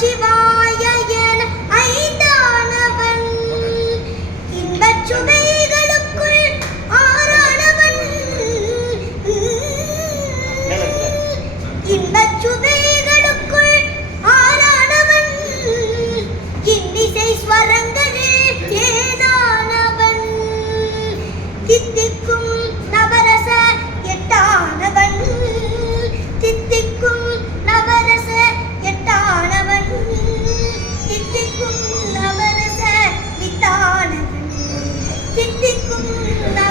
去吧。辛苦了